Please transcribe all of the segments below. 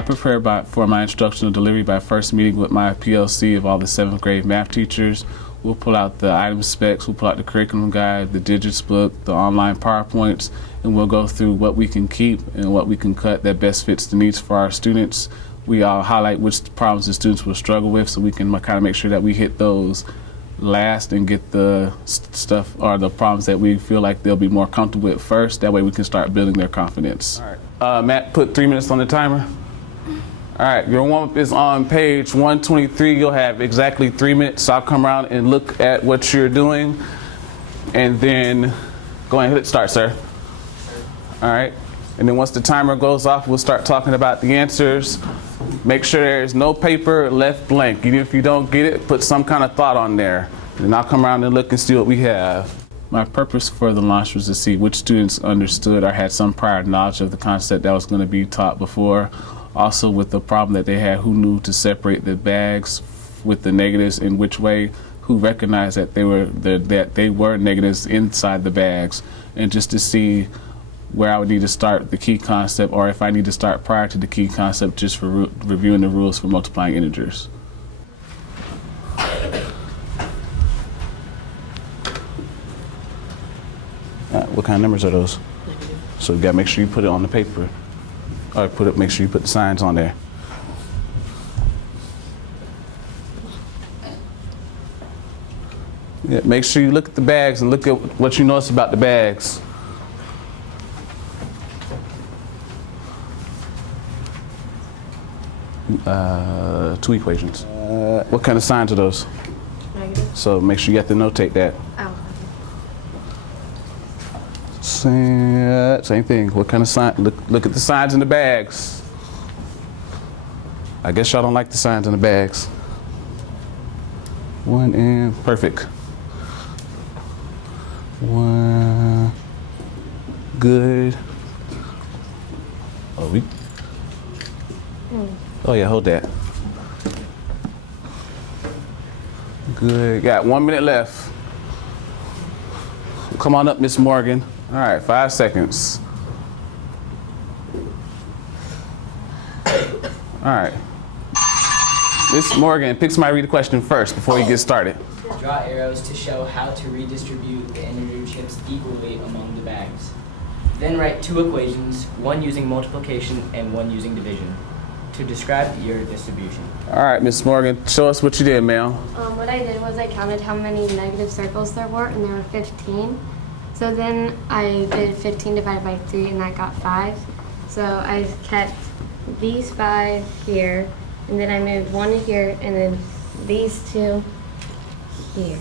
I prepared for my instructional delivery by first meeting with my PLC of all the 7th grade math teachers. We'll pull out the item specs, we'll pull out the curriculum guide, the digits book, the online PowerPoints, and we'll go through what we can keep and what we can cut that best fits the needs for our students. We highlight which problems the students will struggle with so we can kind of make sure that we hit those last and get the stuff or the problems that we feel like they'll be more comfortable with first. That way we can start building their confidence. All right. Matt, put 3 minutes on the timer. All right, your warm-up is on page 123. You'll have exactly 3 minutes. So I'll come around and look at what you're doing and then go ahead and hit start, sir. All right, and then once the timer goes off, we'll start talking about the answers. Make sure there's no paper left blank. Even if you don't get it, put some kind of thought on there. And I'll come around and look and see what we have. My purpose for the launch was to see which students understood or had some prior knowledge of the concept that was going to be taught before. Also with the problem that they had, who knew to separate the bags with the negatives in which way, who recognized that they were negatives inside the bags, and just to see where I would need to start the key concept, or if I need to start prior to the key concept just for reviewing the rules for multiplying integers. What kind of numbers are those? Negative. So you gotta make sure you put it on the paper. Or make sure you put the signs on there. Yeah, make sure you look at the bags and look at what you notice about the bags. Two equations. What kind of signs are those? Negative. So make sure you have to notate that. Oh. Same thing. What kind of sign? Look at the signs in the bags. I guess y'all don't like the signs in the bags. One and perfect. One. Good. Oh yeah, hold that. Good. Got 1 minute left. Come on up, Miss Morgan. All right, 5 seconds. All right. Miss Morgan, pick somebody to read the question first before you get started. Draw arrows to show how to redistribute the integer chips equally among the bags. Then write 2 equations, one using multiplication and one using division, to describe your distribution. All right, Miss Morgan, show us what you did, ma'am. What I did was I counted how many negative circles there were, and there were 15. So then I did 15 divided by 3, and that got 5. So I kept these 5 here, and then I moved 1 here, and then these 2 here.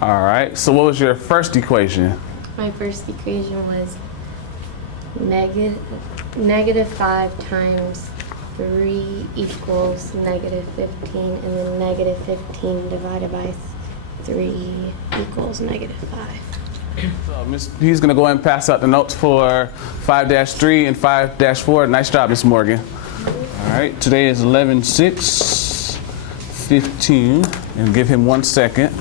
All right, so what was your first equation? My first equation was negative 5 times 3 equals negative 15, and then negative 15 divided by 3 equals negative 5. So he's going to go ahead and pass out the notes for 5-3 and 5-4. Nice job, Miss Morgan. All right, today is 11/6/15, and give him 1 second.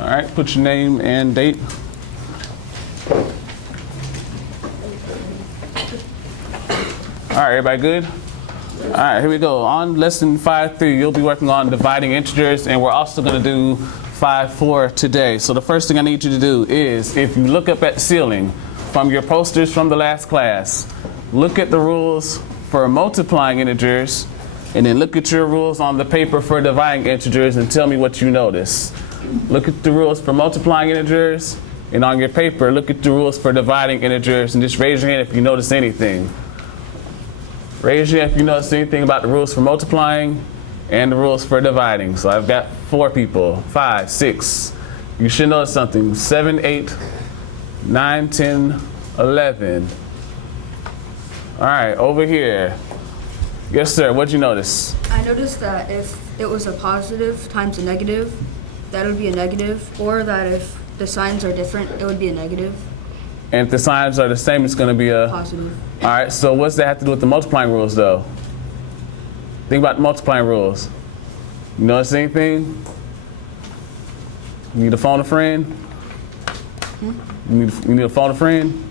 All right, put your name and date. All right, everybody good? All right, here we go. On lesson 5-3, you'll be working on dividing integers, and we're also going to do 5-4 today. So the first thing I need you to do is, if you look up at the ceiling from your posters from the last class, look at the rules for multiplying integers, and then look at your rules on the paper for dividing integers and tell me what you notice. Look at the rules for multiplying integers, and on your paper, look at the rules for dividing integers, and just raise your hand if you notice anything. Raise your hand if you notice anything about the rules for multiplying and the rules for dividing. So I've got 4 people, 5, 6. You should notice something. 7, 8, 9, 10, 11. All right, over here. Yes, sir, what'd you notice? I noticed that if it was a positive times a negative, that would be a negative, or that if the signs are different, it would be a negative. And if the signs are the same, it's going to be a positive. All right, so what's that have to do with the multiplying rules, though? Think about the multiplying rules. You notice anything? You need to phone a friend? You need to phone a friend?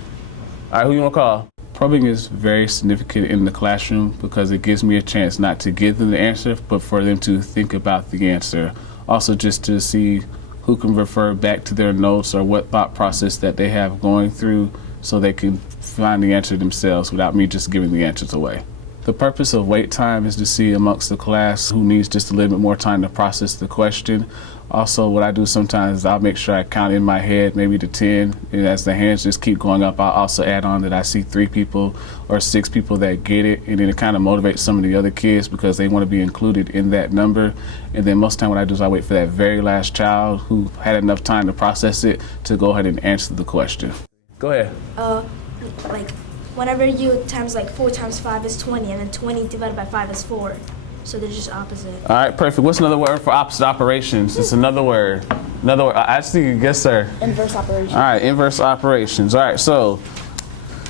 All right, who you want to call? Probing is very significant in the classroom because it gives me a chance not to give them the answer, but for them to think about the answer. Also just to see who can refer back to their notes or what thought process that they have going through so they can find the answer themselves without me just giving the answers away. The purpose of wait time is to see amongst the class who needs just a little bit more time to process the question. Also, what I do sometimes is I'll make sure I count in my head maybe to 10, and as the hands just keep going up, I'll also add on that I see 3 people or 6 people that get it, and then it kind of motivates some of the other kids because they want to be included in that number. And then most of the time what I do is I wait for that very last child who had enough time to process it to go ahead and answer the question. Go ahead. Like whenever you times like 4 times 5 is 20, and then 20 divided by 5 is 4. So they're just opposite. All right, perfect. What's another word for opposite operations? It's another word. Another word. Actually, yes, sir. Inverse operations. All right, inverse operations. All right, so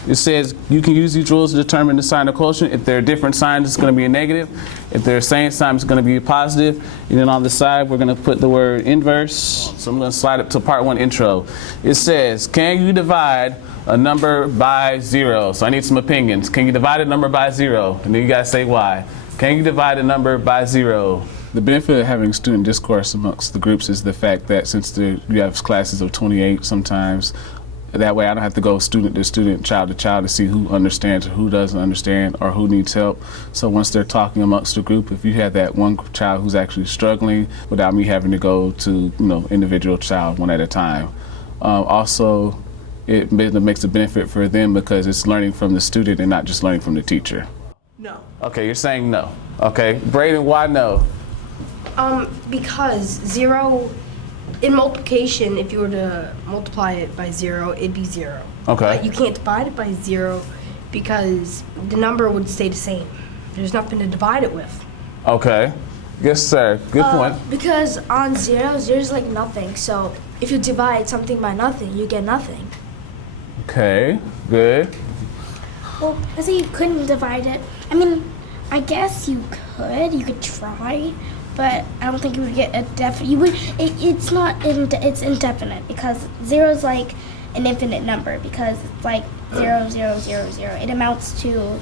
it says you can use these rules to determine the sign of quotient. If there are different signs, it's going to be a negative. If they're the same sign, it's going to be a positive. And then on the side, we're going to put the word inverse. So I'm going to slide up to part 1 intro. It says, can you divide a number by 0? So I need some opinions. Can you divide a number by 0? And then you guys say why. Can you divide a number by 0? The benefit of having student discourse amongst the groups is the fact that since you have classes of 28 sometimes, that way I don't have to go student to student, child to child to see who understands or who doesn't understand or who needs help. So once they're talking amongst the group, if you have that one child who's actually struggling without me having to go to individual child one at a time. Also, it makes a benefit for them because it's learning from the student and not just learning from the teacher. No. Okay, you're saying no. Okay, Brayden, why no? Because 0, in multiplication, if you were to multiply it by 0, it'd be 0. Okay. But you can't divide it by 0 because the number would stay the same. There's nothing to divide it with. Okay. Yes, sir. Good point. Because on 0, 0 is like nothing. So if you divide something by nothing, you get nothing. Okay, good. Well, I say you couldn't divide it. I mean, I guess you could try, but I don't think you would get a definite. You would. It's not. It's indefinite because 0 is like an infinite number because it's like 0, 0, 0, 0. It amounts to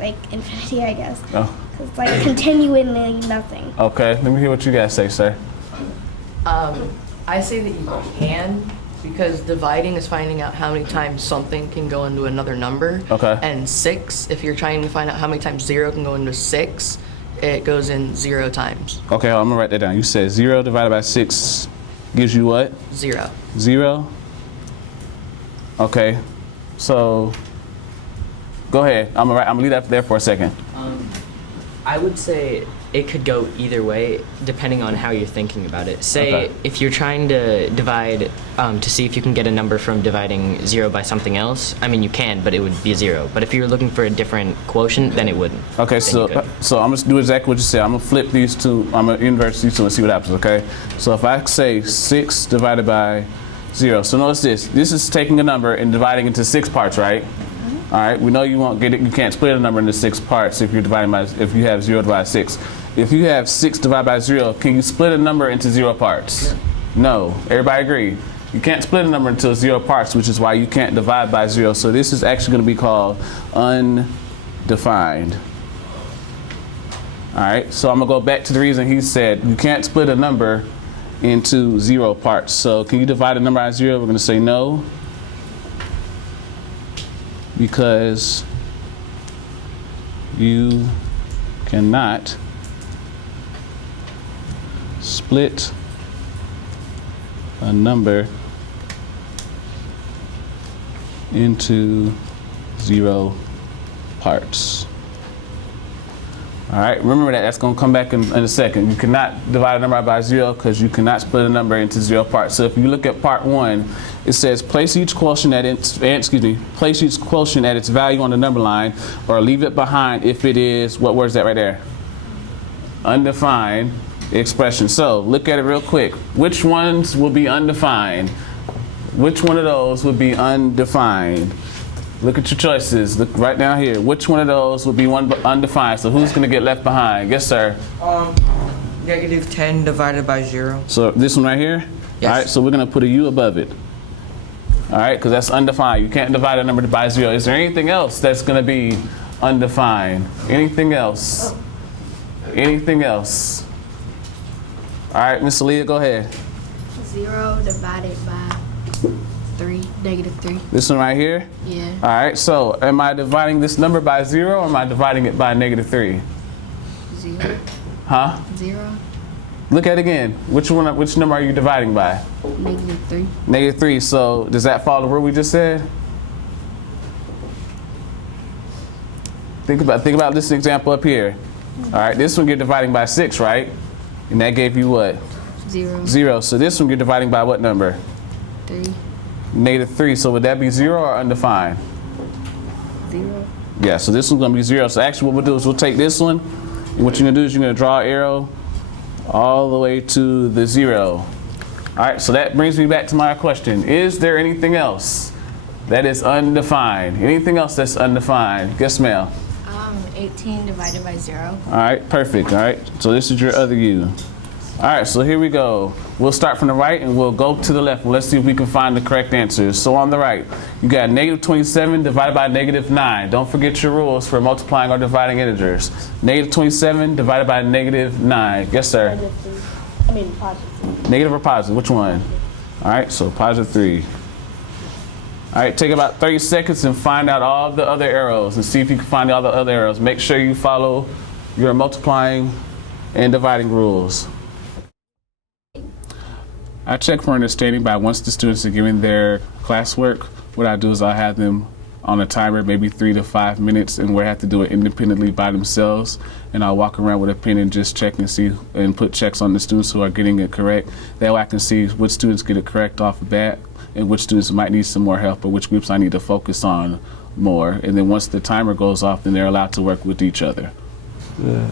like infinity, I guess. Oh. It's like continually nothing. Okay, let me hear what you guys say, sir. I say that you can, because dividing is finding out how many times something can go into another number. Okay. And 6, if you're trying to find out how many times 0 can go into 6, it goes in 0 times. Okay, I'm gonna write that down. You said 0 divided by 6 gives you what? 0. 0? Okay, so go ahead. I'm gonna leave that there for a second. I would say it could go either way depending on how you're thinking about it. Say if you're trying to divide to see if you can get a number from dividing 0 by something else, I mean you can, but it would be 0. But if you're looking for a different quotient, then it wouldn't. Okay, so I'm gonna do exactly what you said. I'm gonna flip these two, I'm gonna inverse these two and see what happens, okay? So if I say 6 divided by 0, so notice this. This is taking a number and dividing into 6 parts, right? All right, we know you won't get it. You can't split a number into 6 parts if you're dividing by, if you have 0 divided by 6. If you have 6 divided by 0, can you split a number into 0 parts? No. Everybody agree? You can't split a number into 0 parts, which is why you can't divide by 0. So this is actually going to be called undefined. All right, so I'm going to go back to the reason he said you can't split a number into 0 parts. So can you divide a number by 0? We're going to say no, because you cannot split a number into 0 parts. All right, remember that. That's going to come back in a second. You cannot divide a number by 0 because you cannot split a number into 0 parts. So if you look at part 1, it says place each quotient at its value on the number line, or leave it behind if it is, what word is that right there? Undefined expression. So look at it real quick. Which ones will be undefined? Which one of those would be undefined? Look at your choices. Look right down here. Which one of those would be undefined? So who's going to get left behind? Yes, sir. -10 divided by 0. So this one right here? Yes. All right, so we're gonna put a U above it. All right, because that's undefined. You can't divide a number by 0. Is there anything else that's gonna be undefined? Anything else? Anything else? All right, Miss Aaliyah, go ahead. 0 divided by 3, -3. This one right here? Yeah. All right, so am I dividing this number by 0 or am I dividing it by -3? 0. Huh? 0. Look at it again. Which number are you dividing by? -3. -3. So does that follow the rule we just said? Think about this example up here. All right, this one you're dividing by 6, right? And that gave you what? 0. 0. So this one you're dividing by what number? 3. -3. So would that be 0 or undefined? 0. Yeah, so this one's gonna be 0. So actually what we'll do is we'll take this one, and what you're gonna do is you're gonna draw an arrow all the way to the 0. All right, so that brings me back to my question. Is there anything else that is undefined? Anything else that's undefined? Yes, ma'am. 18 divided by 0. All right, perfect. All right, so this is your other U. All right, so here we go. We'll start from the right and we'll go to the left. Let's see if we can find the correct answers. So on the right, you got -27 divided by -9. Don't forget your rules for multiplying or dividing integers. -27 divided by -9. Yes, sir. Positive. Negative or positive? Which one? All right, so +3. All right, take about 30 seconds and find out all the other arrows and see if you can find all the other arrows. Make sure you follow your multiplying and dividing rules. I check for understanding by once the students are given their classwork, what I do is I have them on a timer, maybe 3 to 5 minutes, and where I have to do it independently by themselves. And I'll walk around with a pen and just check and see and put checks on the students who are getting it correct. That way I can see which students get it correct off the bat and which students might need some more help or which groups I need to focus on more. And then once the timer goes off, then they're allowed to work with each other.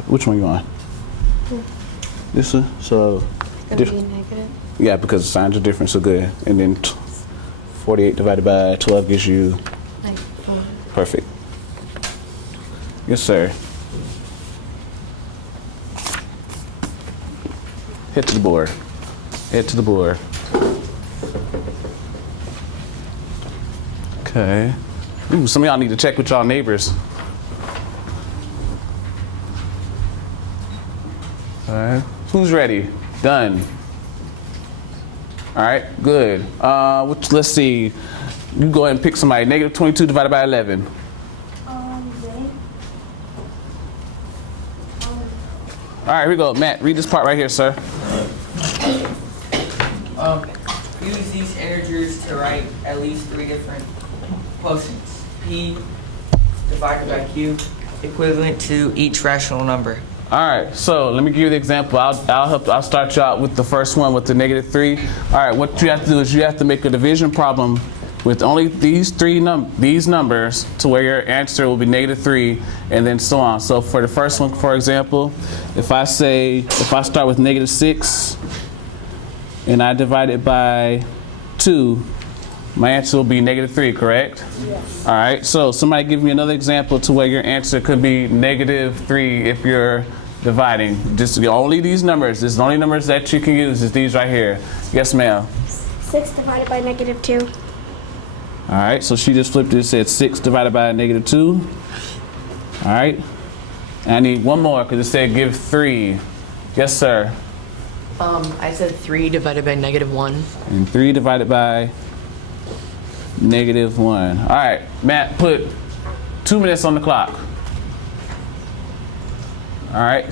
Which one you on? This one? So, It's gonna be negative. yeah, because the signs are different, so good. And then 48 divided by 12 gives you Like 4. perfect. Yes, sir. Head to the board. Head to the board. Okay. Ooh, some of y'all need to check with y'all neighbors. All right. Who's ready? Done. All right, good. Let's see. You go ahead and pick somebody. -22 divided by 11. All right, here we go. Matt, read this part right here, sir. Use these integers to write at least 3 different quotients. P divided by Q equivalent to each rational number. All right, so let me give you the example. I'll start you out with the first one with the -3. All right, what you have to do is you have to make a division problem with only these these numbers to where your answer will be -3 and then so on. So for the first one, for example, if I start with -6 and I divide it by 2, my answer will be -3, correct? Yes. All right, so somebody give me another example to where your answer could be -3 if you're dividing. Just only these numbers. This is the only numbers that you can use is these right here. Yes, ma'am. 6 divided by -2. All right, so she just flipped it and said 6 divided by -2. All right, and I need one more because it said give 3. Yes, sir. I said 3 divided by -1. And 3 divided by -1. All right, Matt, put 2 minutes on the clock. All right.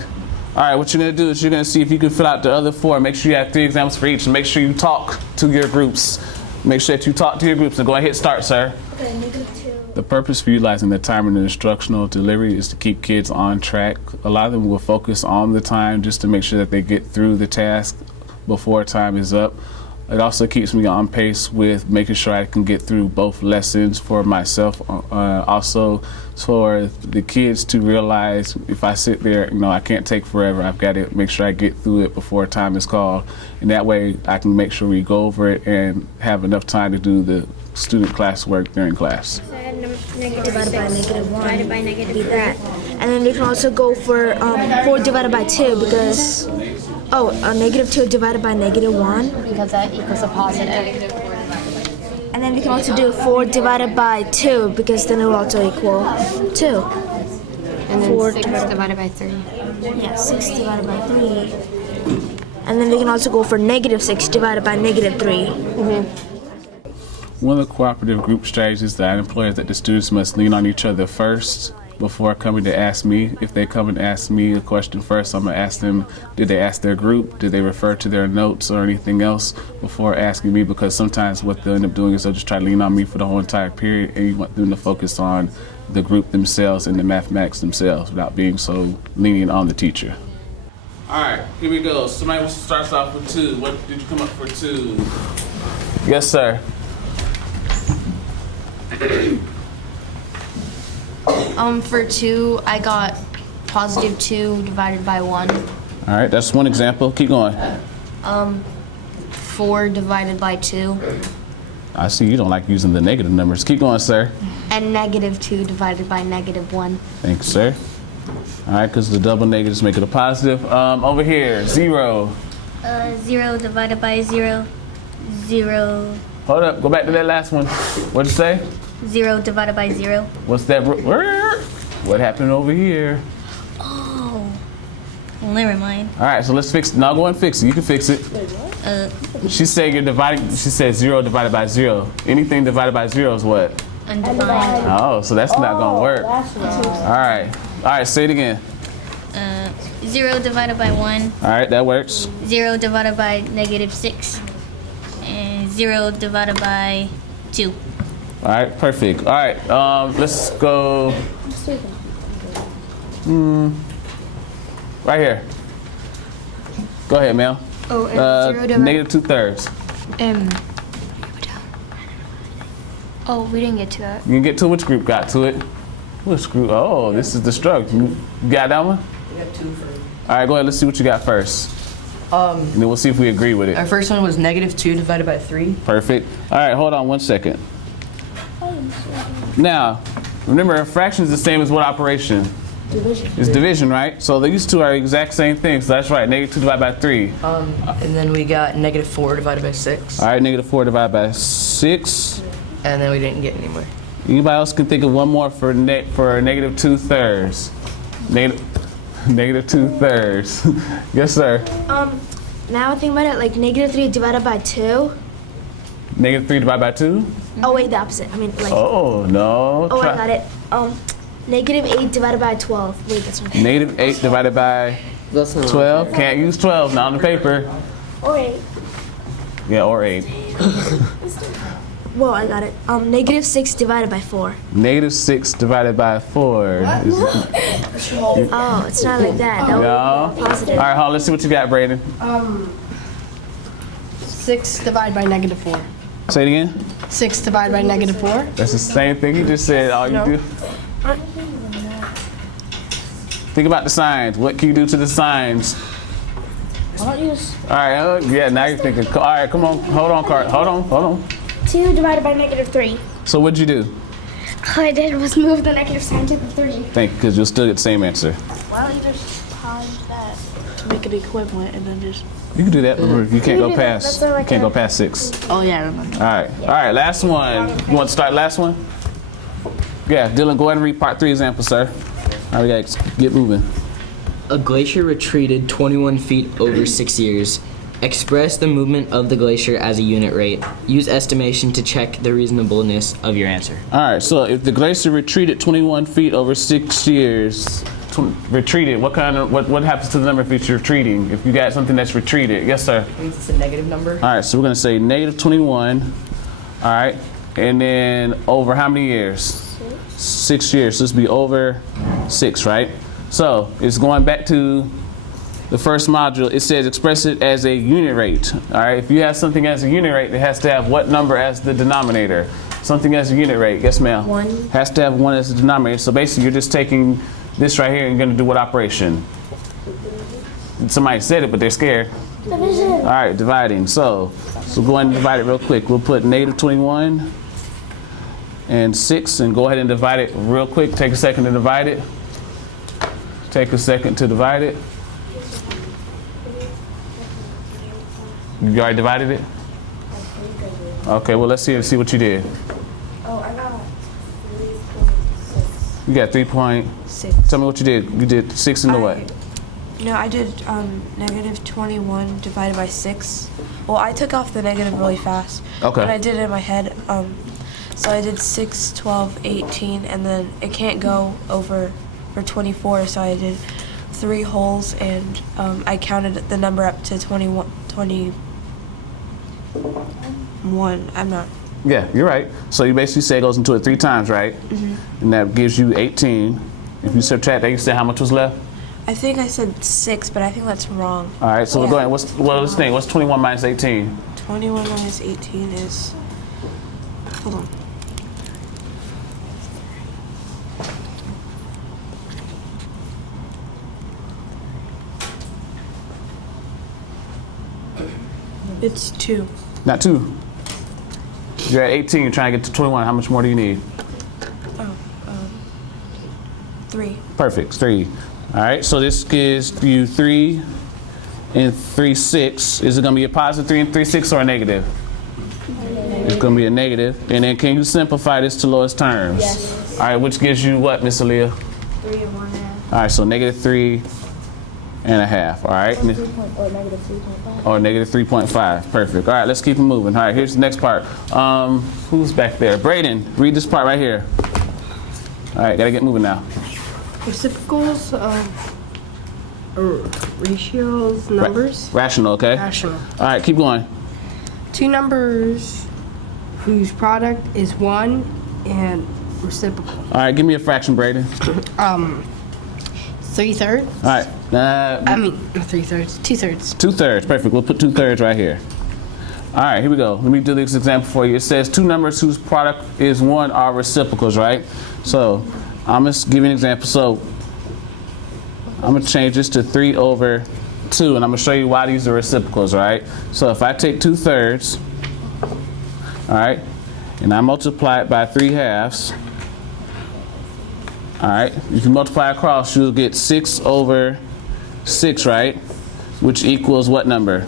All right, what you're gonna do is you're gonna see if you can fill out the other 4. Make sure you have 3 examples for each and make sure you talk to your groups. Make sure that you talk to your groups and go ahead and hit start, sir. Okay, -2. The purpose for utilizing the timer in the instructional delivery is to keep kids on track. A lot of them will focus on the time just to make sure that they get through the task before time is up. It also keeps me on pace with making sure I can get through both lessons for myself, also for the kids to realize if I sit there, I can't take forever. I've got to make sure I get through it before time is called. And that way I can make sure we go over it and have enough time to do the student classwork during class. Divided by -1. Divided by -3. And then you can also go for 4 divided by 2 because Negative 2 divided by negative 1. Because that equals a positive. And then we can also do 4 divided by 2 because then it will also equal 2. And then 4 6 divided by 3. Yeah, 6 divided by 3. And then we can also go for negative 6 divided by negative 3. One of the cooperative group strategies that I employ is that the students must lean on each other first before coming to ask me. If they come and ask me a question first, I'm going to ask them, did they ask their group? Did they refer to their notes or anything else before asking me? Because sometimes what they'll end up doing is they'll just try to lean on me for the whole entire period, and you want them to focus on the group themselves and the mathematics themselves without being so lenient on the teacher. All right, here we go. Somebody starts off with 2. What did you come up for 2? Yes, sir. For 2, I got positive 2 divided by 1. All right, that's one example. Keep going. 4 divided by 2. I see you don't like using the negative numbers. Keep going, sir. And negative 2 divided by negative 1. Thanks, sir. All right, because the double negatives make it a positive. Over here, 0. 0 divided by 0. 0. Hold up, go back to that last one. What'd you say? 0 divided by 0. What's that? What happened over here? Oh. Well, never mind. All right, so let's fix it. Now go and fix it. You can fix it. She said you're dividing. She said 0 divided by 0. Anything divided by 0 is what? Undefined. Oh, so that's not gonna work. All right, say it again. 0 divided by 1. All right, that works. 0 divided by negative 6. And 0 divided by 2. All right, perfect. All right, let's go. Right here. Go ahead, Mel. Oh, and 0 divided Negative 2/3. Oh, we didn't get to that. You can get to which group got to it? Which group? Oh, this is the struggle. You got that one? We got 2 for. All right, go ahead. Let's see what you got first. And then we'll see if we agree with Our it. first one was negative 2 divided by 3. Perfect. All right, hold on 1 second. Now, remember, a fraction is the same as what operation? Division. It's division, right? So these two are the exact same thing. So that's right. Negative 2 divided by 3. And then we got negative 4 divided by 6. All right, negative 4 divided by 6. And then we didn't get any more. Anybody else can think of one more for negative 2/3? Negative 2/3. Yes, sir. Now I think about it, like negative 3 divided by 2. Negative 3 divided by 2? Oh wait, the opposite. I mean like. Oh, no. Oh, I got it. Negative 8 divided by 12. Wait, that's not. Negative 8 divided by 12. Can't use 12, not on the paper. Or 8. Yeah, or 8. Well, I got it. Negative 6 divided by 4. Negative 6 divided by 4. Oh, it's not like that. That would No. be positive. All right, hold on. Let's see what you got, Braden. 6 divided by negative 4. Say it again. 6 divided by negative 4. That's the same thing you just said. All you do. Think about the signs. What can you do to the signs? Why don't you just... All right, yeah, now you're thinking. All right, come on. Hold on, Cart. Hold on. 2 divided by negative 3. So what'd you do? All I did was move the negative sign to the 3. Thank you, because you'll still get the same answer. Why don't you just times that? To make it equivalent and then just. You can do that, but you can't go do that. past. That's like Can't a- go past 6. Oh yeah, I remember. All right, last one. You want to start last one? Yeah, Dylan, go ahead and read part 3 example, sir. All right, we gotta get moving. A glacier retreated 21 feet over 6 years. Express the movement of the glacier as a unit rate. Use estimation to check the reasonableness of your answer. All right, so if the glacier retreated 21 feet over 6 years, retreated, what happens to the number if it's retreating? If you got something that's retreated, yes, sir. It means it's a negative number. All right, so we're gonna say negative 21. All right, and then over how many years? 6 years. So this would be over 6, right? So it's going back to the first module. It says express it as a unit rate. All right, if you have something as a unit rate, it has to have what number as the denominator? Something as a unit rate. Yes, ma'am. 1. Has to have 1 as the denominator. So basically, you're just taking this right here and you're gonna do what operation? Somebody said it, but they're scared. Division. All right, dividing. So go ahead and divide it real quick. We'll put negative 21 and 6 and go ahead and divide it real quick. Take a second to divide it. Take a second to divide it. You already divided it? Okay, well, let's see what you did. Oh, I got 3.6. You got 3.6. Tell me what you did. You did 6 into what? No, I did negative 21 divided by 6. Well, I took off the negative really fast. Okay. But I did it in my head. So I did 6, 12, 18, and then it can't go over for 24, so I did 3 wholes, and I counted the number up to 21. I'm not. Yeah, you're right. So you basically say it goes into it 3 times, right? And that gives you 18. If you subtract that, you say how much was left? I think I said 6, but I think that's wrong. All right, so we're going. What's 21 minus 18? 21 minus 18 is. Hold on. It's 2. Not 2. You're at 18. You're trying to get to 21. How much more do you need? 3. Perfect. 3. All right. So this gives you 3 and 3, 6. Is it going to be a positive 3 and 3, 6 or a negative? It's going to be a negative. And then can you simplify this to lowest terms? Yes. All right. Which gives you what, Miss Aaliyah? 3 and 1/2. All right. So negative 3 and a half. All right. Or negative 3.5. Or negative 3.5. Perfect. All right, let's keep it moving. All right, here's the next part. Who's back there? Braden, read this part right here. All right, gotta get moving now. Reciprocals, ratios, numbers. Rational, okay? Rational. All right, keep going. 2 numbers whose product is 1 and reciprocal. All right, give me a fraction, Braden. 3/3. All right. I mean, not 3/3. 2/3. 2/3. Perfect. We'll put 2/3 right here. All right, here we go. Let me do this example for you. It says 2 numbers whose product is 1 are reciprocals, right? So I'm going to give you an example. So I'm going to change this to 3/2, and I'm going to show you why these are reciprocals, right? So if I take 2/3, all right, and I multiply it by 3/2, all right, if you multiply across, you'll get 6/6, right? Which equals what number?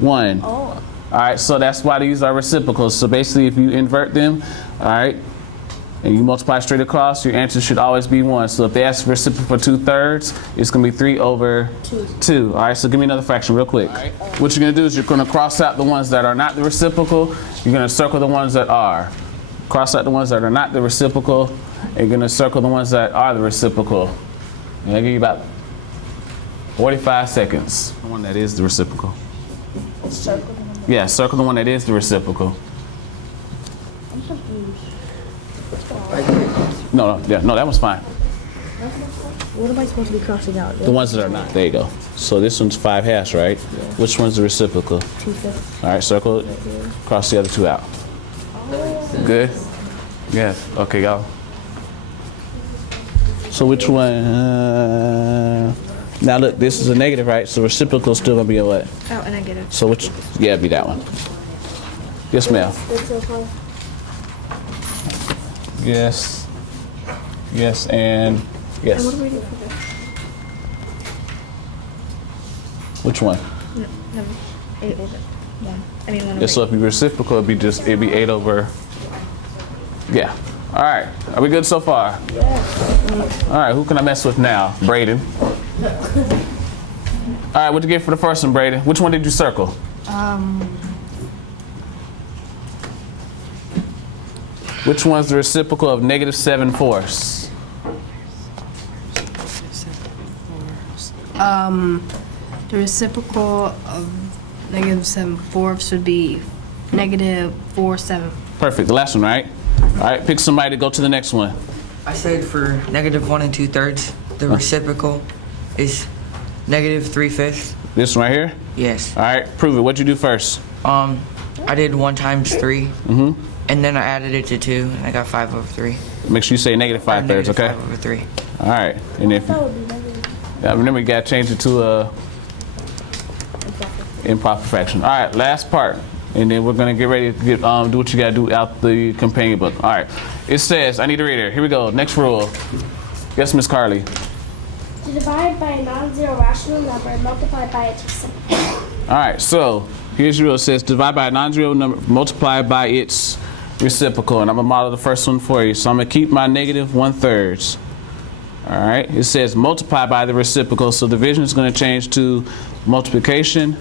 1. All right, so that's why these are reciprocals. So basically, if you invert them, all right, and you multiply straight across, your answer should always be 1. So if they ask for reciprocal for 2/3, it's going to be 3/2. All right, so give me another fraction real quick. Right. What you're going to do is you're going to cross out the ones that are not the reciprocal. You're going to circle the ones that are. Cross out the ones that are not the reciprocal. And you're going to circle the ones that are the reciprocal. And I'll give you about 45 seconds. The one that is the reciprocal. Circle the number. Yeah, circle the one that is the reciprocal. I'm confused. No, that one's fine. What am I supposed to be crossing out? The ones that are not. There you go. So this one's 5/2, right? Yeah. Which one's the reciprocal? 2/5. All right, circle it. Cross the other 2 out. Good? Yes. Okay, y'all. So which one? Now look, this is a negative, right? So reciprocal is still gonna be a what? Oh, a negative. So which? Yeah, be that one. Yes, ma'am. Yes. Yes, and yes. And what do we do for this? Which one? No, 8/1. I mean 1/8. Yeah, so if you reciprocal, it'd be 8/. Yeah. All right. Are we good so far? Yes. All right. Who can I mess with now? Braden. All right. What'd you get for the first one, Braden? Which one did you circle? Which one's the reciprocal of -7/4? The reciprocal of -7/4 would be -4/7. Perfect. The last one, right? All right. Pick somebody to go to the next one. I said for -1 2/3, the reciprocal is -3/5. This one right here? Yes. All right. Prove it. What'd you do first? I did 1 times 3, and then I added it to 2, and I got 5/3. Make sure you say -5/3, okay? 5/3. All right. And if remember, you gotta change it to improper fraction. All right. Last part, and then we're gonna get ready to do what you gotta do out the companion book. All right. It says, I need a reader. Here we go. Next rule. Yes, Miss Carly. To divide by a non-zero rational number and multiply by its reciprocal. All right. So Here's your rule. It says divide by a non-zero number, multiply by its reciprocal. And I'm going to model the first one for you. So I'm going to keep my negative 1/3. All right. It says multiply by the reciprocal. So division is going to change to multiplication.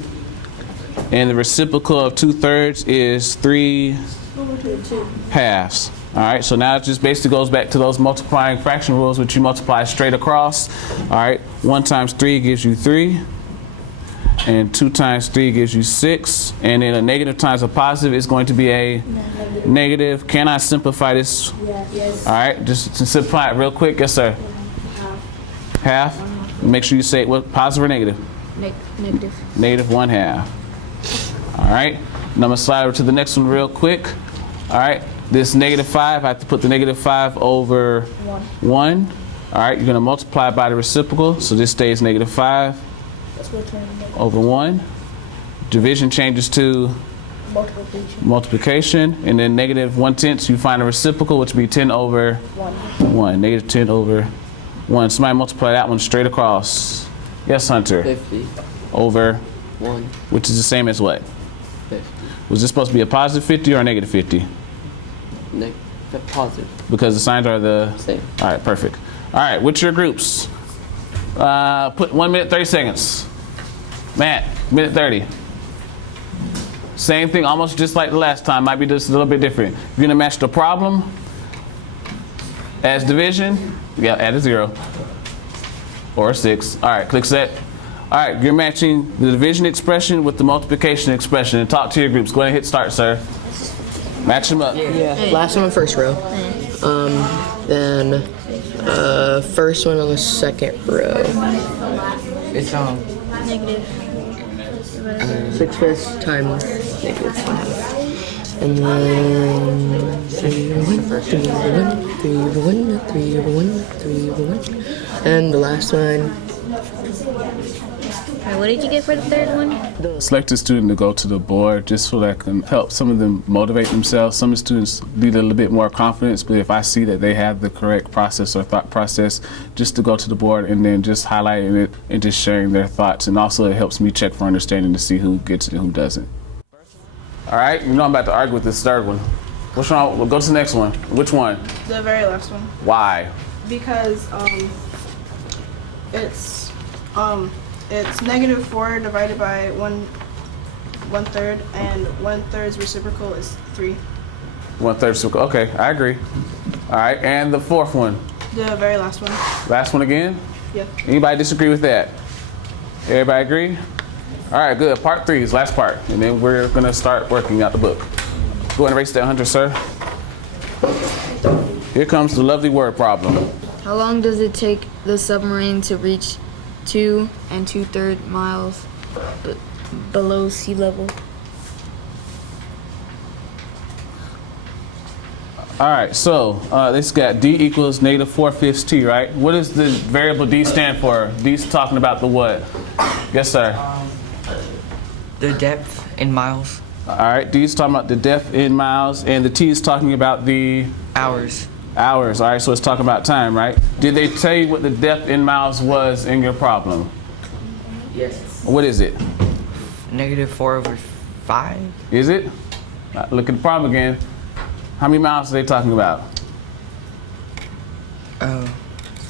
And the reciprocal of 2/3 is 3/2. All right, so now it just basically goes back to those multiplying fraction rules, which you multiply straight across. All right, 1 times 3 gives you 3, and 2 times 3 gives you 6, and then a negative times a positive is going to be a negative. Can I simplify this? Yes. All right, just to simplify it real quick. Yes, sir. Half. Make sure you say what, positive or negative? Negative. Negative 1/2. All right, now I'm gonna slide over to the next one real quick. All right. This -5, I have to put the -5 over 1. All right, you're going to multiply by the reciprocal, so this stays -5 over 1. Division changes to multiplication, and then -1/10, you find a reciprocal, which would be 10 over 1. Negative 10 over 1. Somebody multiply that one straight across. Yes, Hunter? 50 over 1. Which is the same as what? 50. Was this supposed to be a positive 50 or a negative 50? Positive. Because the signs are the same. All right, perfect. All right, what's your groups? Put 1 minute, 30 seconds. Matt, minute 30. Same thing, almost just like the last time. Might be just a little bit different. You're gonna match the problem as division. Yeah, add a 0 or a 6. All right, click set. All right, you're matching the division expression with the multiplication expression. And talk to your groups. Go ahead and hit start, sir. Match them up. Yeah. Last one on first row. Then first one on the second row. It's Negative. 6/5 times -1/2. And then 3 over 1, 3 over 1, 3 over 1, 3 over 1, 3 over 1. And the last one. What did you get for the third one? Select a student to go to the board just so that can help some of them motivate themselves. Some of the students need a little bit more confidence, but if I see that they have the correct process or thought process, just to go to the board and then just highlighting it and just sharing their thoughts. And also it helps me check for understanding to see who gets it and who doesn't. All right, you know I'm about to argue with this third one. Which one? We'll go to the next one. Which one? The very last one. Why? Because it's -4 divided by 1/3, and 1/3's reciprocal is 3. 1/3 circle. Okay, I agree. All right, and the fourth one. The very last one. Last one again? Yeah. Anybody disagree with that? Everybody agree? All right, good. Part 3 is last part, and then we're gonna start working out the book. Go ahead and erase that, Hunter, sir. Here comes the lovely word problem. How long does it take the submarine to reach 2 2/3 miles below sea level? All right, so this got d equals -4/5 t, right? What does the variable d stand for? D's talking about the what? Yes, sir. The depth in miles. All right, D's talking about the depth in miles, and the t is talking about the Hours. hours. All right, so it's talking about time, right? Did they tell you what the depth in miles was in your problem? Yes. What is it? -4/5. Is it? Look at the problem again. How many miles are they talking about?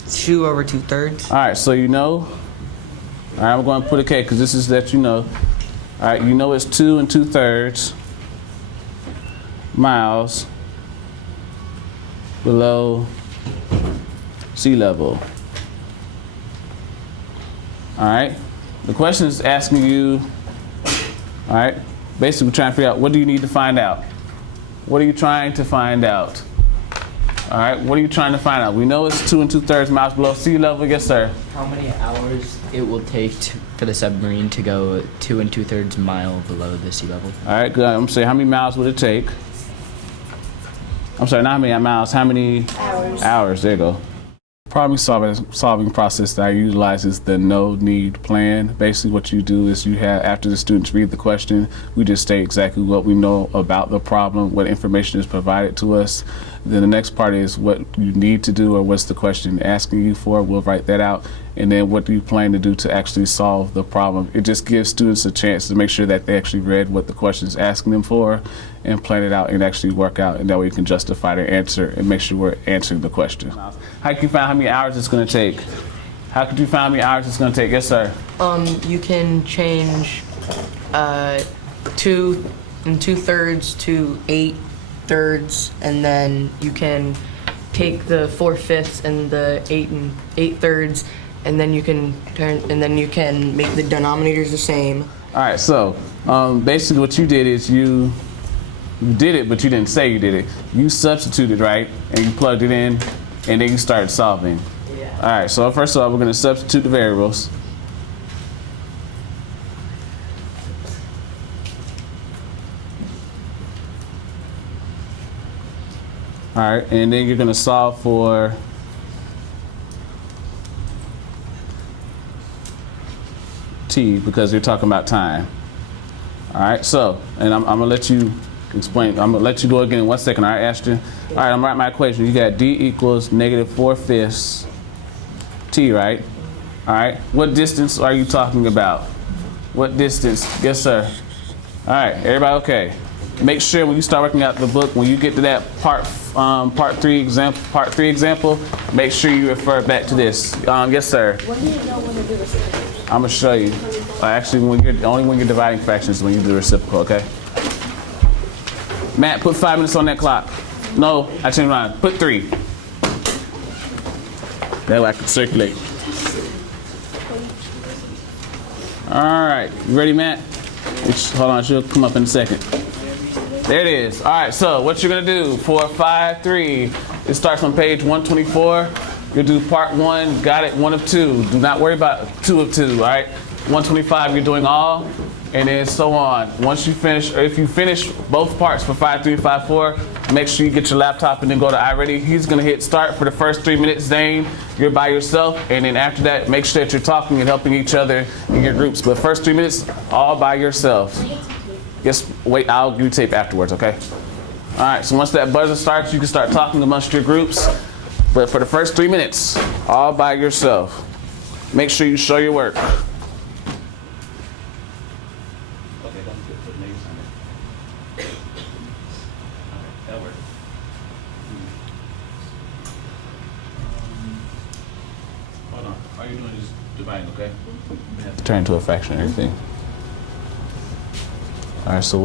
2 over 2/3. All right, so you know. All right, I'm going to put a K because this is that you know. All right, you know it's 2 2/3 miles below sea level. All right, the question is asking you, all right, basically we're trying to figure out what do you need to find out? What are you trying to find out? All right, what are you trying to find out? We know it's 2 2/3 miles below sea level. Yes, sir. How many hours it will take for the submarine to go 2 2/3 mile below the sea level? All right, good. I'm gonna say how many miles would it take? I'm sorry, not how many miles, how many hours? There you go. Problem solving process that I utilize is the no need plan. Basically what you do is you have, after the students read the question, we just state exactly what we know about the problem, what information is provided to us. Then the next part is what you need to do, or what's the question asking you for. We'll write that out. And then what do you plan to do to actually solve the problem? It just gives students a chance to make sure that they actually read what the question is asking them for and plan it out and actually work out, and that way you can justify their answer and make sure we're answering the question. How can you find how many hours it's going to take? How could you find how many hours it's going to take? Yes, sir. You can change 2 2/3 to 8/3, and then you can take the 4/5 and the 8/8, and then you can make the denominators the same. All right, so basically what you did is you did it, but you didn't say you did it. You substituted, right? And you plugged it in, and then you started solving. Yeah. All right, so first of all, we're going to substitute the variables. All right, and then you're going to solve for t, because you're talking about time. All right, so, and I'm going to let you explain. I'm going to let you go again in 1 second. All right, Ashton? All right, I'm going to write my equation. You got d equals -4/5 t, right? All right, what distance are you talking about? What distance? Yes, sir. All right, everybody okay? Make sure when you start working out the book, when you get to that part 3 example, make sure you refer back to this. Yes, sir. When do you know when to do the reciprocal? I'm gonna show you. Actually, only when you're dividing fractions is when you do reciprocal. Okay. Matt, put 5 minutes on that clock. No, I changed mine. Put 3. That way I can circulate. All right, you ready, Matt? Hold on, she'll come up in a second. There it is. All right, so what you're gonna do for 5-3, it starts on page 124. You'll do part 1, got it, 1 of 2. Do not worry about 2 of 2, all right? 125, you're doing all, and then so on. Once you finish, or if you finish both parts for 5-3 and 5-4, make sure you get your laptop and then go to iReady. He's gonna hit start for the first 3 minutes. Zane, you're by yourself, and then after that, make sure that you're talking and helping each other in your groups. But first 3 minutes, all by yourself. Yes, wait, I'll give you tape afterwards, okay? All right, so once that buzzer starts, you can start talking amongst your groups. But for the first 3 minutes, all by yourself. Make sure you show your work. Hold on, all you're doing is dividing, okay? You have to turn into a fraction and everything. All right, so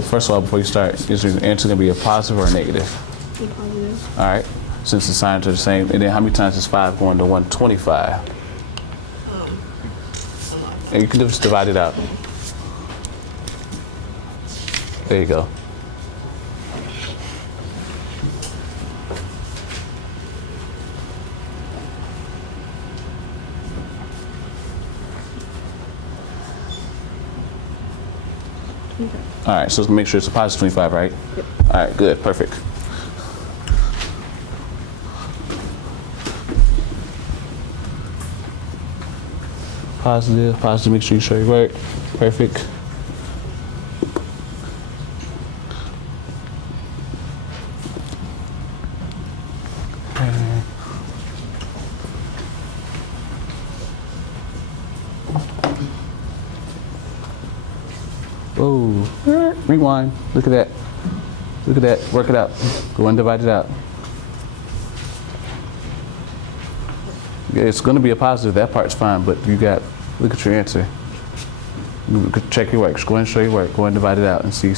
first of all, before you start, is your answer gonna be a positive or a negative? A positive. All right, since the signs are the same. And then how many times is 5 going to 125? And you can just divide it out. There you go. All right, so let's make sure it's a positive 25, right? Yep. All right, good, perfect. Positive, make sure you show your work. Perfect. Whoa, rewind, look at that. Look at that, work it out. Go and divide it out. It's gonna be a positive, that part's fine, but look at your answer. Check your work, go ahead and show your work, go ahead and divide it out and see.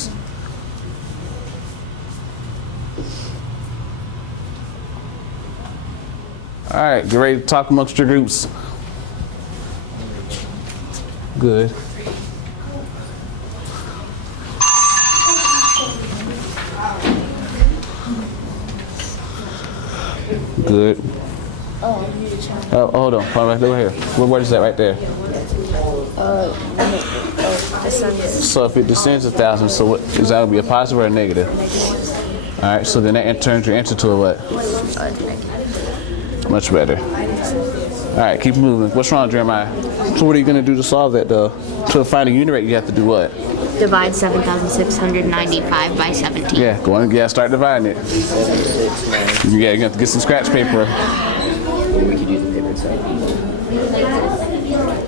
All right, get ready to talk amongst your groups. Good. Good. Oh, hold on, right here. What is that right there? So if it descends 1,000, so what, is that going to be a positive or a negative? All right, so then that turns your answer to a what? Much better. All right, keep moving. What's wrong, Jeremiah? So what are you going to do to solve that, though? To find a unit rate, you have to do what? divide 7,695 by 17. Yeah, go on. Yeah, start dividing it. Yeah, you have to get some scratch paper. We could use a paper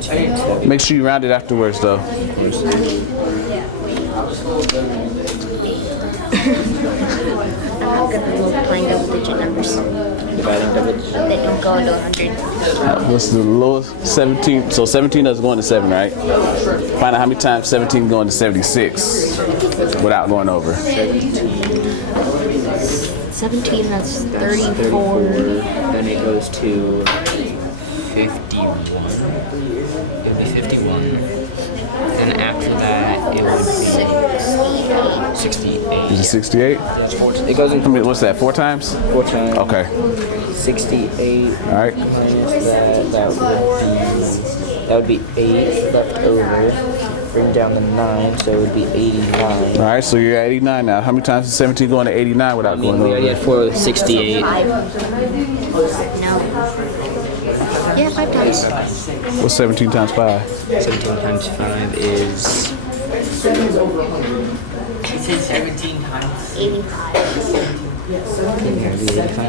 set. Make sure you round it afterwards, though. I'm not good at multiplying double-digit numbers. Dividing double digits. They don't go into 100. What's the lowest? 17. So 17 doesn't go into 7, right? Find out how many times 17 go into 76 without going over. 17, that's 34. Then it goes to 51. It'll be 51. And after that, it would be 68. Is it 68? It goes into What's that? 4 times? 4 times. Okay. 68 All right. minus that would be 8 left over. Bring down the 9, so it would be 89. All right. So you're at 89 now. How many times does 17 go into 89 without going We already over? had 4 with 68. No. Yeah, 5 times. What's 17 times 5? 17 times 5 is... You said 17 times. 85.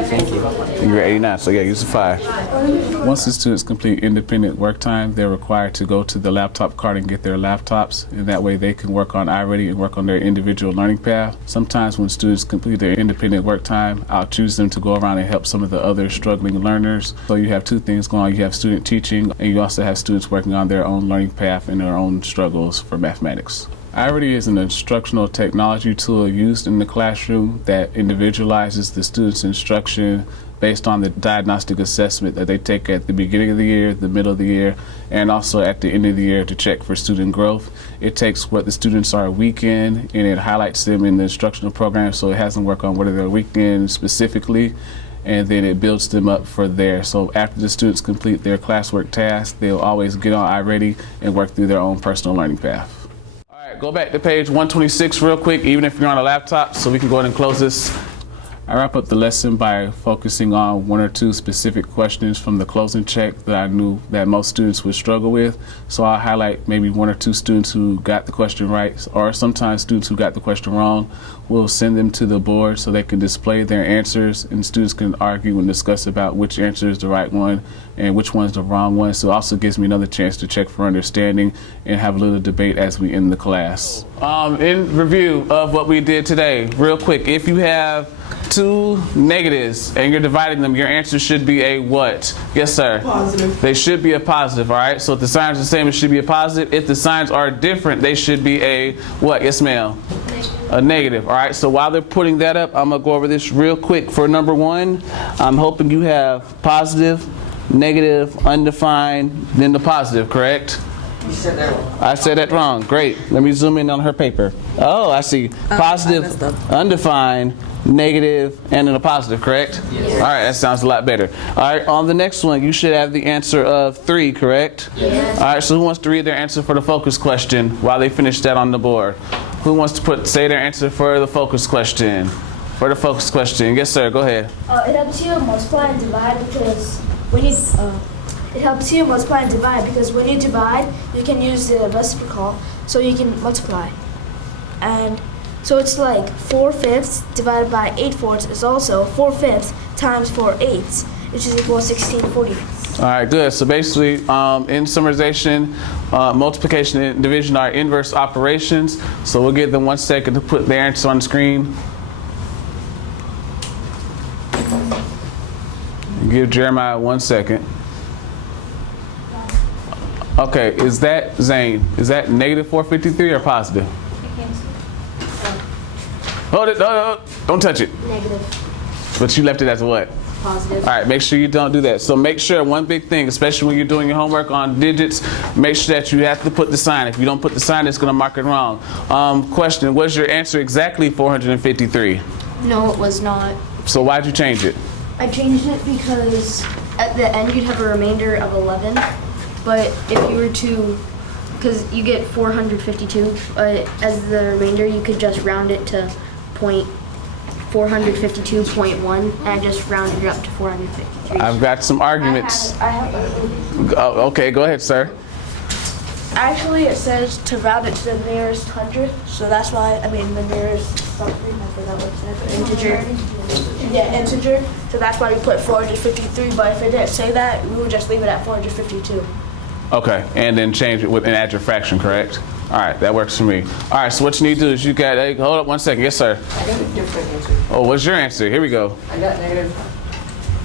Thank you. You're at 89, so yeah, use the 5. Once the students complete independent work time, they're required to go to the laptop cart and get their laptops, and that way they can work on iReady and work on their individual learning path. Sometimes when students complete their independent work time, I'll choose them to go around and help some of the other struggling learners. So you have 2 things going on. You have student teaching, and you also have students working on their own learning path and their own struggles for mathematics. iReady is an instructional technology tool used in the classroom that individualizes the student's instruction based on the diagnostic assessment that they take at the beginning of the year, the middle of the year, and also at the end of the year to check for student growth. It takes what the students are weak in and it highlights them in the instructional program, so it has them work on what they're weak in specifically, and then it builds them up for there. So after the students complete their classwork tasks, they'll always get on iReady and work through their own personal learning path. Go back to page 126 real quick, even if you're on a laptop, so we can go ahead and close this. I wrap up the lesson by focusing on 1 or 2 specific questions from the closing check that I knew that most students would struggle with. So I'll highlight maybe 1 or 2 students who got the question right, or sometimes students who got the question wrong. We'll send them to the board so they can display their answers, and students can argue and discuss about which answer is the right one and which one's the wrong one. So it also gives me another chance to check for understanding and have a little debate as we end the class. In review of what we did today, real quick, if you have 2 negatives and you're dividing them, your answer should be a what? Yes, sir? Positive. They should be a positive, all right? So if the signs are the same, it should be a positive. If the signs are different, they should be a what? Yes, ma'am? A negative, all right? So while they're putting that up, I'm going to go over this real quick. For number 1, I'm hoping you have positive, negative, undefined, then the positive, correct? You said that wrong. I said that wrong. Great. Let me zoom in on her paper. Oh, I see. Positive, undefined, negative, and then a positive, correct? Yes. All right, that sounds a lot better. All right, on the next one, you should have the answer of 3, correct? Yes. All right, so who wants to read their answer for the focus question while they finish that on the board? Who wants to say their answer for the focus question? For the focus question. Yes, sir, go ahead. It helps you multiply and divide because when you it helps you multiply and divide because when you divide, you can use the reciprocal, so you can multiply. And so it's like 4/5 divided by 8/4 is also 4/5 times 4/8, which is equal to 16/40. All right, good. So basically, in summarization, multiplication and division are inverse operations. So we'll give them 1 second to put their answer on the screen. Give Jeremiah 1 second. Okay, is that, Zane, is that negative 453 or positive? Hold it, don't touch it. Negative. But you left it as a what? Positive. All right, make sure you don't do that. So make sure, one big thing, especially when you're doing your homework on digits, make sure that you have to put the sign. If you don't put the sign, it's going to mark it wrong. Question, was your answer exactly 453? No, it was not. So why'd you change it? I changed it because at the end you'd have a remainder of 11, but if you were to, because you get 452, as the remainder you could just round it to 452.1, and I just rounded it up to 453. I've got some arguments. I have Okay, go ahead, sir. Actually, it says to round it to the nearest hundredth, so that's why, I mean, the nearest something, I forgot what it said, integer. Yeah, integer, so that's why we put 453, but if it didn't say that, we would just leave it at 452. Okay, and then change it and add your fraction, correct? All right, that works for me. All right, so what you need to do is you got, hey, hold up one second. Yes, sir. I got a different answer. Oh, what's your answer? Here we go. I got negative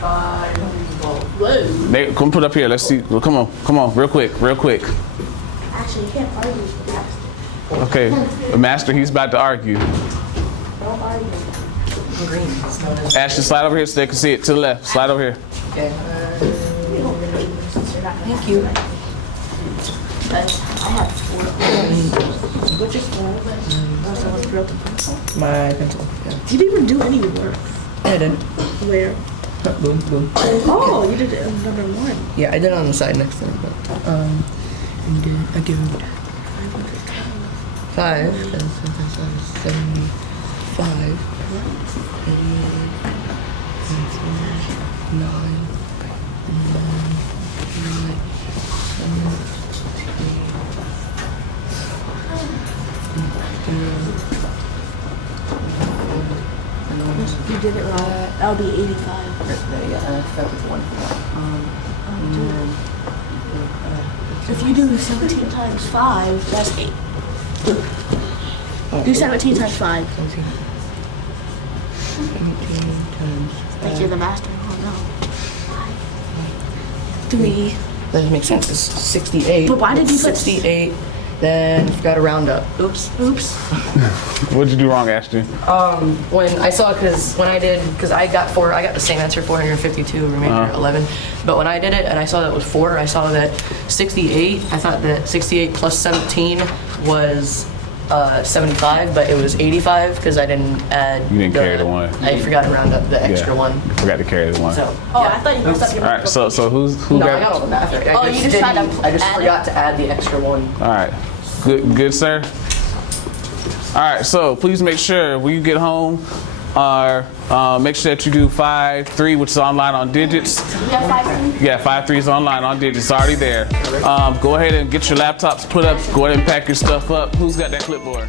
5. Nate, come put up here. Let's see. Well, come on, real quick. Actually, you can't argue with the master. Okay, the master, he's about to argue. Don't argue. Green. It's not as Ashton, slide over here so they can see it. To the left. Slide over here. okay. Thank you. I have 4. What's your score? Someone wrote the pencil. My pencil. Yeah. You didn't even do any work. I did. Where? Boom, boom. Oh, you did it on number 1. Yeah, I did it on the side next to it, but and then I give 5. 75. 9. You did it wrong. That would be 85. Yeah, I start with 1. If you do 17 times 5, that's 8. Do 17 times 5. 17 times 5. Like you're the master. Oh no. 3. That makes sense. It's 68. But why did you put 68? Then forgot to round up. Oops. What'd you do wrong, Ashton? When I saw, because I got the same answer, 452, remainder 11. But when I did it and I saw that it was 4, I saw that 68, I thought that 68 plus 17 was 75, but it was 85 because I didn't add. You didn't carry the 1. I forgot to round up the extra Yeah. 1. You forgot to carry the 1. So, Oh, yeah. I thought you messed up your All right, so who No, got? I got all the math right. Oh, you just tried to I just add forgot to add the extra 1. All right, good, sir. All right, so please make sure when you get home, make sure that you do 5-3, which is online on digits. You have 5. Yeah, 5-3 is online on digits. It's already there. Go ahead and get your laptops put up. Go ahead and pack your stuff up. Who's got that clipboard?